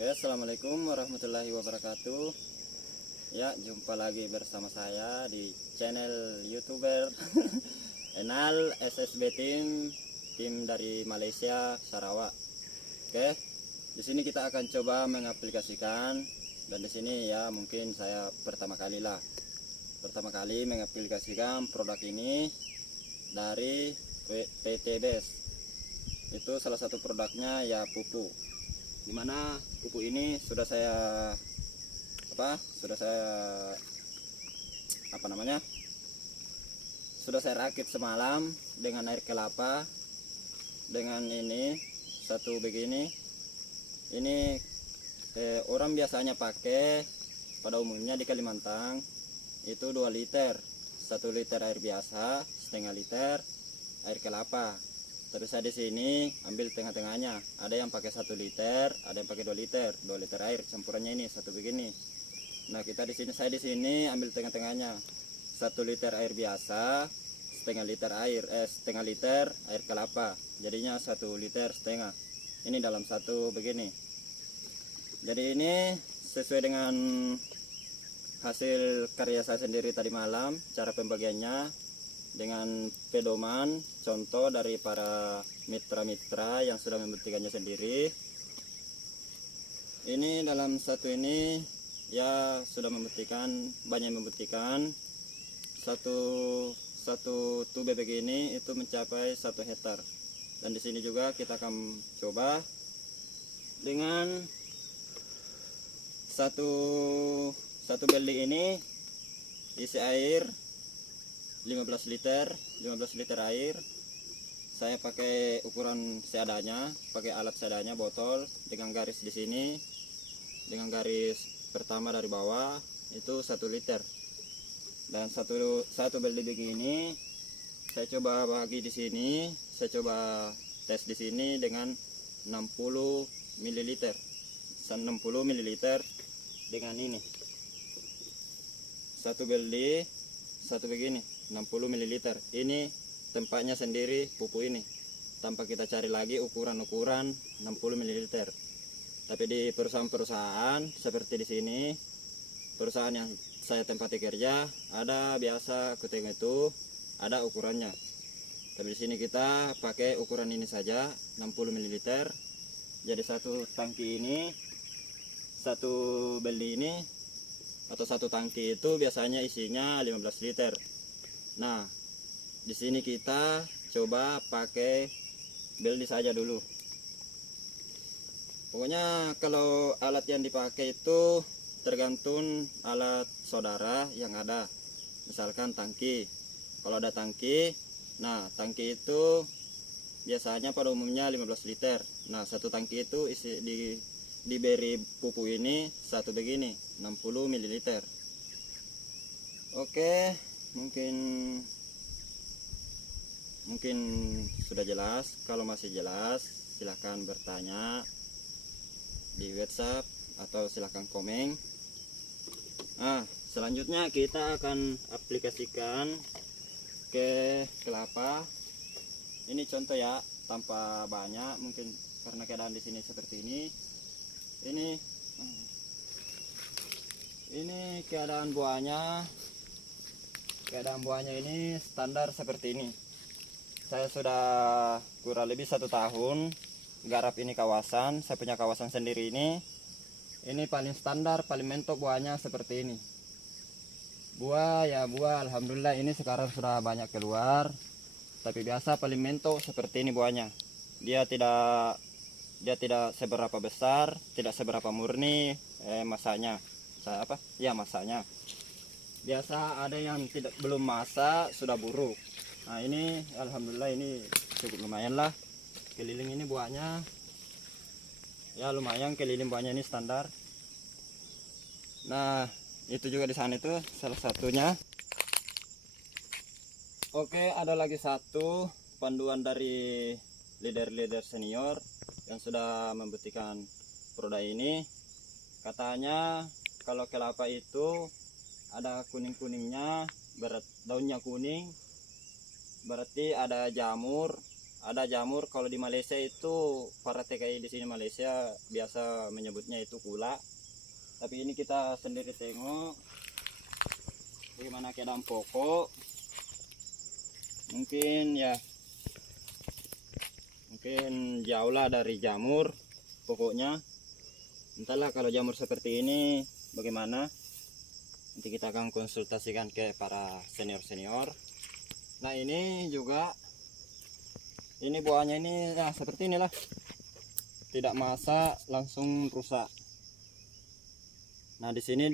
Oke, assalamualaikum warahmatullahi wabarakatuh. Ya, jumpa lagi bersama saya di channel YouTuber Enal SSB tim dari Malaysia Sarawak. Oke, di sini kita akan coba mengaplikasikan, dan di sini ya mungkin saya pertama kali mengaplikasikan produk ini dari PT Best. Itu salah satu produknya ya pupuk, dimana pupuk ini sudah saya rakit semalam dengan air kelapa, dengan ini satu begini. Ini orang biasanya pakai pada umumnya di Kalimantan itu 2 liter, 1 liter air biasa, setengah liter air kelapa. Tapi saya di sini ambil tengah-tengahnya. Ada yang pakai 1 liter, ada yang pakai 2 liter air campurannya ini satu begini. Nah, saya di sini ambil tengah-tengahnya. 1 liter air biasa, setengah liter air kelapa. Jadinya 1 liter setengah. Ini dalam satu begini. Jadi ini sesuai dengan hasil karya saya sendiri tadi malam, cara pembagiannya dengan pedoman contoh dari para mitra-mitra yang sudah membuktikannya sendiri. Ini dalam satu ini ya sudah banyak membuktikan satu tube begini itu mencapai 1 hektar. Dan di sini juga kita akan coba dengan satu beldi ini isi air 15 liter air. Saya pakai ukuran seadanya, pakai alat seadanya, botol dengan garis di sini, dengan garis pertama dari bawah itu 1 liter. Dan satu beldi begini saya coba bagi di sini, saya coba tes di sini dengan 60 ml. 60 ml dengan ini. Satu beldi satu begini 60 ml. Ini tempatnya sendiri pupuk ini, tanpa kita cari lagi ukuran 60 ml. Tapi di perusahaan seperti di sini, perusahaan yang saya tempati kerja, ada biasa aku tengok itu ada ukurannya. Tapi di sini kita pakai ukuran ini saja 60 ml. Jadi satu tangki ini, satu beldi ini atau satu tangki itu biasanya isinya 15 liter. Nah, di sini kita coba pakai beldi saja dulu. Pokoknya kalau alat yang dipakai itu tergantung alat saudara yang ada. Misalkan tangki. Kalau ada tangki, nah tangki itu biasanya pada umumnya 15 liter. Nah, satu tangki itu diberi pupuk ini satu begini 60 ml. Oke, mungkin sudah jelas. Kalau masih jelas silahkan bertanya di WhatsApp atau silahkan komen. Selanjutnya kita akan aplikasikan ke kelapa. Ini contoh ya, tanpa banyak, mungkin karena keadaan di sini seperti ini. Ini keadaan buahnya ini standar seperti ini. Saya sudah kurang lebih 1 tahun garap ini kawasan. Saya punya kawasan sendiri ini paling standar, paling mentok buahnya seperti ini. Buah alhamdulillah ini sekarang sudah banyak keluar. Tapi biasa paling mentok seperti ini buahnya. Dia tidak seberapa besar, tidak seberapa murni masaknya. Masaknya. Biasa ada yang belum masak sudah buruk. Nah, ini alhamdulillah ini cukup lumayan lah. Keliling ini buahnya ya lumayan, keliling buahnya ini standar. Nah, itu juga di sana itu salah satunya. Oke, ada lagi satu panduan dari leader senior yang sudah membuktikan produk ini. Katanya kalau kelapa itu ada kuning-kuningnya, daunnya kuning, berarti ada jamur ada jamur. Kalau di Malaysia itu para TKI di sini Malaysia biasa menyebutnya itu kula. Tapi ini kita sendiri tengok bagaimana keadaan pokok. Mungkin jauh lah dari jamur pokoknya. Entahlah kalau jamur seperti ini bagaimana. Nanti kita akan konsultasikan ke para senior. Nah ini juga, ini buahnya ini seperti inilah, tidak masak langsung rusak. Nah di sini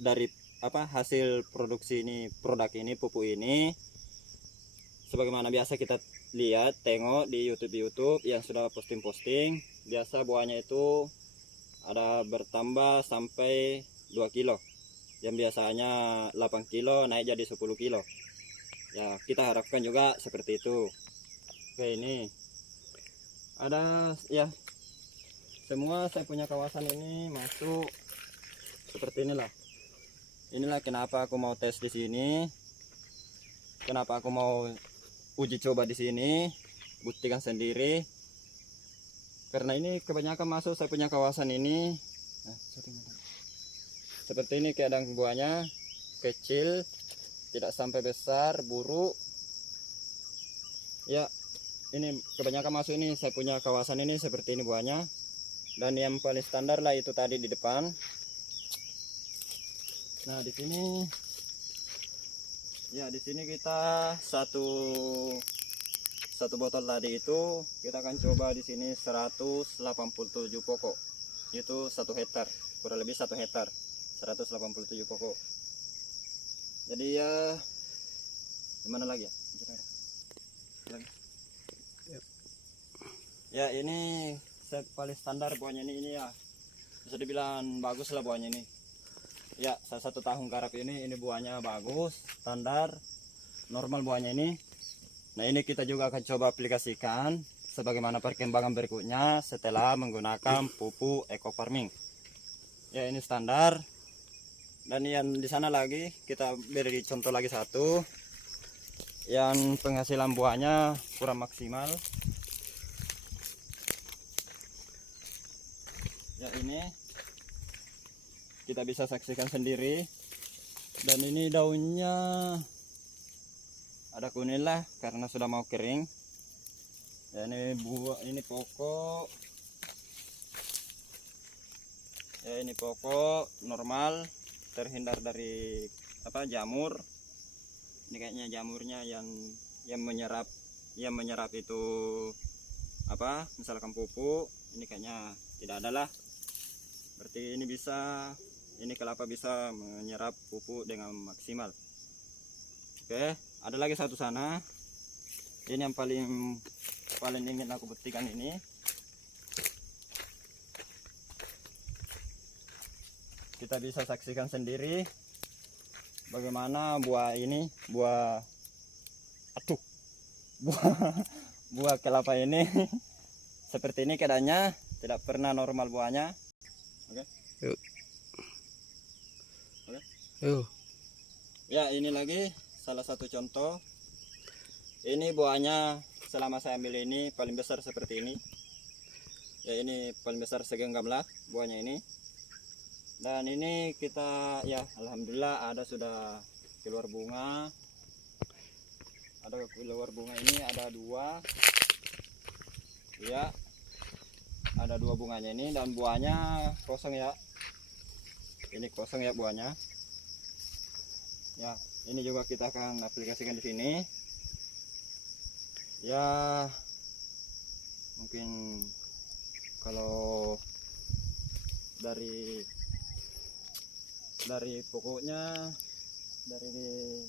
dari hasil produksi ini, produk ini, pupuk ini, sebagaimana biasa kita lihat tengok di YouTube yang sudah posting, biasa buahnya itu ada bertambah sampai 2 kilo, yang biasanya 8 kilo naik jadi 10 kilo. Ya kita harapkan juga seperti itu. Oke, ini ada ya, semua saya punya kawasan ini masuk seperti inilah. Inilah kenapa aku mau tes di sini, kenapa aku mau uji coba di sini, buktikan sendiri. Karena ini kebanyakan masuk saya punya kawasan ini. Seperti ini keadaan buahnya, kecil, tidak sampai besar, buruk. Ya, ini kebanyakan masuk ini saya punya kawasan ini seperti ini buahnya. Dan yang paling standar lah itu tadi di depan. Nah di sini, ya di sini kita satu botol tadi itu kita akan coba di sini 187 pokok. Itu 1 hektar, kurang lebih 1 hektar, 187 pokok. Jadi ya gimana lagi ya? Ya ini paling standar buahnya ini ya, bisa dibilang bagus lah buahnya ini. Ya saya 1 tahun garap ini buahnya bagus, standar, normal buahnya ini. Nah ini kita juga akan coba aplikasikan sebagaimana perkembangan berikutnya setelah menggunakan pupuk eco farming. Ya ini standar. Dan yang di sana lagi kita beri contoh lagi satu yang penghasilan buahnya kurang maksimal. Ya ini kita bisa saksikan sendiri. Dan ini daunnya ada kuning lah karena sudah mau kering. Ya ini buah, ini pokok. Ya ini pokok normal, terhindar dari jamur. Ini kayaknya jamurnya yang menyerap itu misalkan pupuk. Ini kayaknya tidak ada lah. Berarti ini kelapa bisa menyerap pupuk dengan maksimal. Oke, ada lagi satu sana. Ini yang paling ingin aku buktikan ini. Kita bisa saksikan sendiri bagaimana buah kelapa ini seperti ini keadaannya, tidak pernah normal buahnya. Oke. Ya ini lagi salah satu contoh. Ini buahnya selama saya ambil ini paling besar seperti ini. Ya ini paling besar segenggam lah buahnya ini. Dan ini kita ya alhamdulillah sudah keluar bunga. Ada keluar bunga ini ada 2. Ya. Ada 2 bunganya ini dan buahnya kosong ya. Ini kosong ya buahnya. Ya, ini juga kita akan aplikasikan di sini. Ya, mungkin kalau dari pokoknya, dari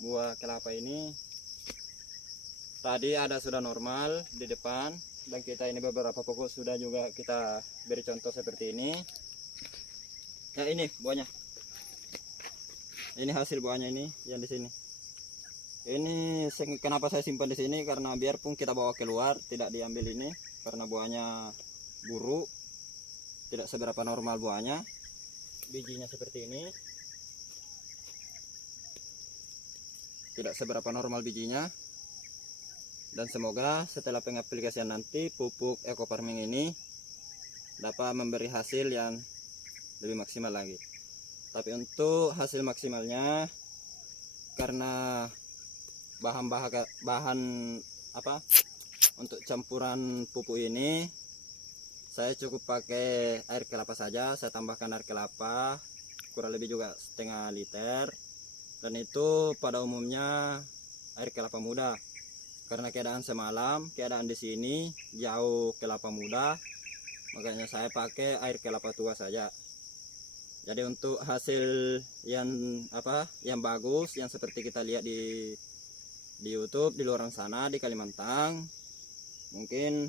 buah kelapa ini tadi sudah normal di depan, dan kita ini beberapa pokok sudah juga kita beri contoh seperti ini. Ya ini buahnya. Ini hasil buahnya ini yang di sini. Ini kenapa saya simpan di sini, karena biarpun kita bawa keluar tidak diambil ini karena buahnya buruk, tidak seberapa normal buahnya. Bijinya seperti ini, tidak seberapa normal bijinya. Dan semoga setelah pengaplikasian nanti pupuk eco farming ini dapat memberi hasil yang lebih maksimal lagi. Tapi untuk hasil maksimalnya, karena bahan apa untuk campuran pupuk ini saya cukup pakai air kelapa saja. Saya tambahkan air kelapa kurang lebih juga setengah liter, dan itu pada umumnya air kelapa muda. Karena keadaan semalam, keadaan di sini jauh kelapa muda, makanya saya pakai air kelapa tua saja. Jadi untuk hasil yang bagus, yang seperti kita lihat di YouTube di luar sana di Kalimantan, mungkin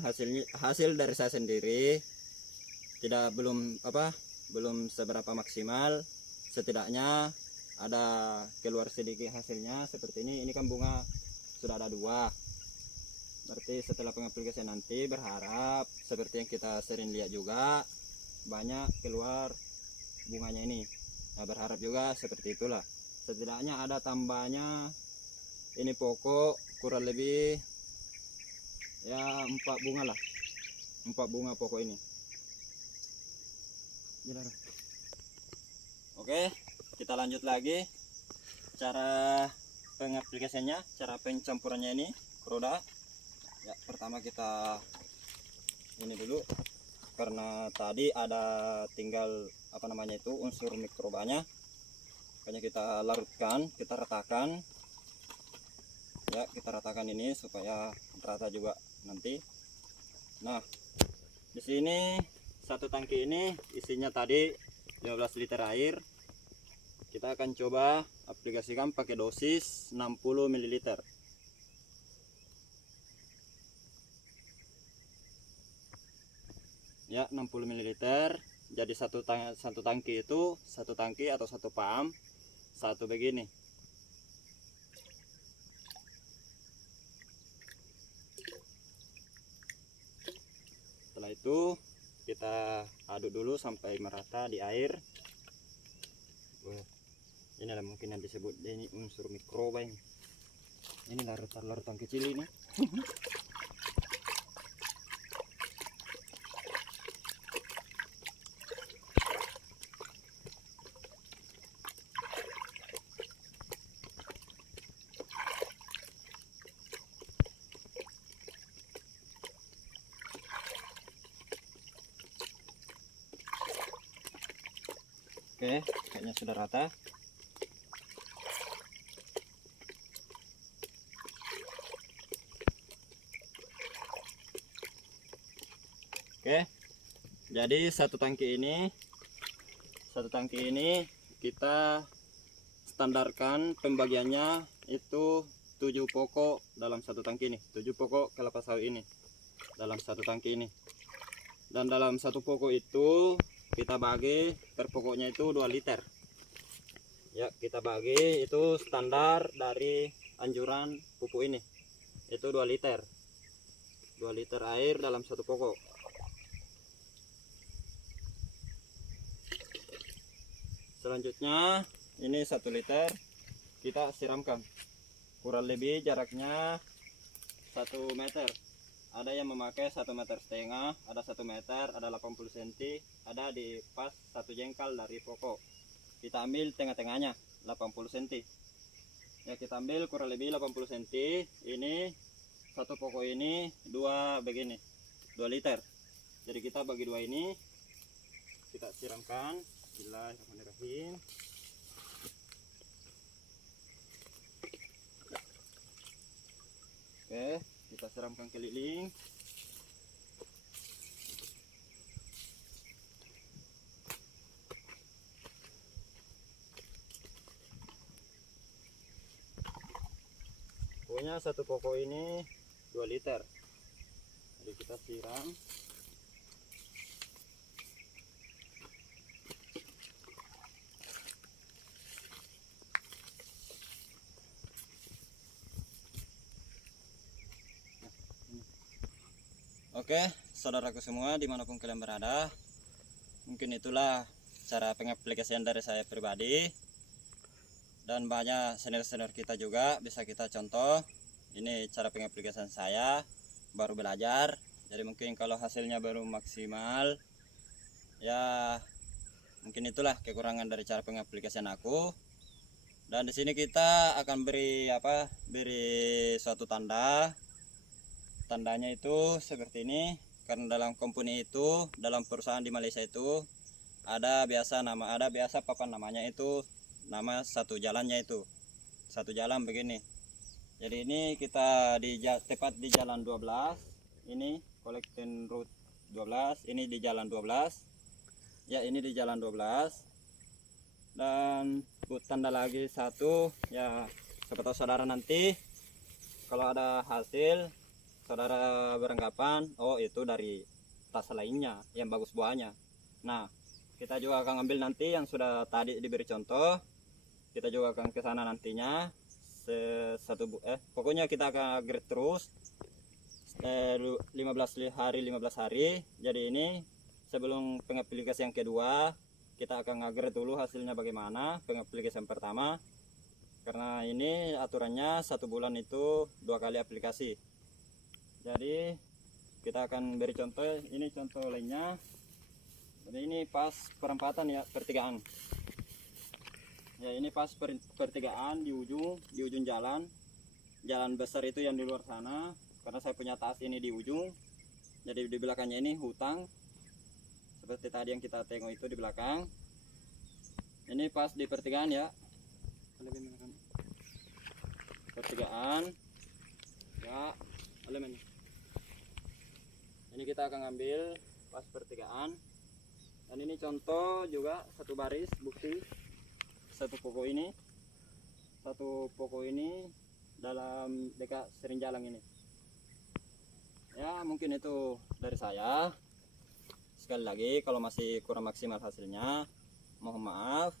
hasil dari saya sendiri belum seberapa maksimal. Setidaknya ada keluar sedikit hasilnya seperti ini. Ini kan bunga sudah ada 2. Berarti setelah pengaplikasian nanti berharap seperti yang kita sering lihat juga banyak keluar bunganya ini. Nah, berharap juga seperti itulah. Setidaknya ada tambahnya ini pokok kurang lebih ya 4 bunga lah. 4 bunga pokok ini. Oke, kita lanjut lagi cara pengaplikasiannya, cara pencampurannya ini ke roda. Ya, pertama kita ini dulu, karena tadi ada tinggal unsur mikrobanya, makanya kita larutkan, kita ratakan. Ya, kita ratakan ini supaya rata juga nanti. Nah, di sini satu tangki ini isinya tadi 15 liter air. Kita akan coba aplikasikan pakai dosis 60 ml. Ya, 60 ml. Jadi satu tangki itu satu tangki atau satu pam satu begini. Setelah itu kita aduk dulu sampai merata di air. Ini adalah mungkin yang disebut ini unsur mikroba ini. Ini larutan kecil ini. Oke, kayaknya sudah rata. Oke, jadi satu tangki ini kita standarkan pembagiannya itu 7 pokok dalam satu tangki ini, 7 pokok kelapa sawit ini dalam satu tangki ini. Dan dalam satu pokok itu kita bagi per pokoknya itu 2 liter. Ya, kita bagi itu standar dari anjuran pupuk ini. Itu 2 liter. 2 liter air dalam satu pokok. Selanjutnya ini 1 liter kita siramkan. Kurang lebih jaraknya 1 meter. Ada yang memakai 1,5 meter, ada 1 meter, ada 80 cm, ada di pas 1 jengkal dari pokok. Kita ambil tengah-tengahnya 80 cm. Ya, kita ambil kurang lebih 80 cm. Ini satu pokok ini 2 begini, 2 liter. Jadi kita bagi 2 ini, kita siramkan. Bismillahirrahmanirrahim. Oke, kita siramkan keliling. Pokoknya satu pokok ini 2 liter. Jadi kita siram. Oke, saudaraku semua dimanapun kalian berada, mungkin itulah cara pengaplikasian dari saya pribadi, dan banyak senior-senior kita juga bisa kita contoh Ini cara pengaplikasian saya, baru belajar. Jadi mungkin kalau hasilnya baru maksimal, ya mungkin itulah kekurangan dari cara pengaplikasian aku. Dan di sini kita akan beri suatu tanda. Tandanya itu seperti ini, karena dalam company itu, dalam perusahaan di Malaysia itu ada biasa papan namanya itu, nama satu jalannya itu, satu jalan begini. Jadi ini kita tepat di jalan 12, ini collecting route 12, ini di jalan 12. Ya, ini di jalan 12. Dan tanda lagi satu, ya siapa tahu saudara nanti kalau ada hasil, saudara beranggapan oh itu dari tas lainnya yang bagus buahnya. Nah, kita juga akan ambil nanti yang sudah tadi diberi contoh, kita juga akan ke sana nantinya. Pokoknya kita akan upgrade terus 15 hari. Jadi ini sebelum pengaplikasi yang kedua, kita akan upgrade dulu hasilnya bagaimana pengaplikasian pertama, karena ini aturannya 1 bulan itu 2 kali aplikasi. Jadi kita akan beri contoh, ini contoh lainnya. Jadi ini pas perempatan ya, pertigaan. Ya, ini pas pertigaan di ujung jalan besar itu yang di luar sana, karena saya punya tas ini di ujung. Jadi di belakangnya ini hutang, seperti tadi yang kita tengok itu di belakang. Ini pas di pertigaan ya, pertigaan ya, elemen ini kita akan ambil pas pertigaan. Dan ini contoh juga satu baris bukti, satu pokok ini dalam dekat sering jalang ini. Ya, mungkin itu dari saya. Sekali lagi kalau masih kurang maksimal hasilnya, mohon maaf.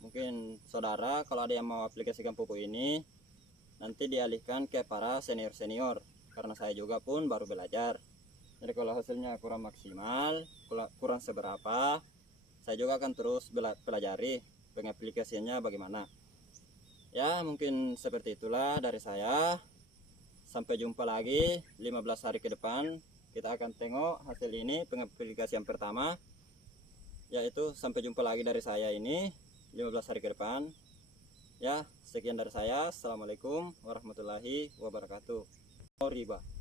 Mungkin saudara kalau ada yang mau aplikasikan pupuk ini, nanti dialihkan ke para senior, karena saya juga pun baru belajar. Jadi kalau hasilnya kurang maksimal, kurang seberapa, saya juga akan terus pelajari pengaplikasiannya bagaimana. Ya, mungkin seperti itulah dari saya. Sampai jumpa lagi 15 hari ke depan. Kita akan tengok hasil ini pengaplikasian pertama. Yaitu sampai jumpa lagi dari saya ini 15 hari ke depan. Ya, sekian dari saya. Assalamualaikum warahmatullahi wabarakatuh. Riba.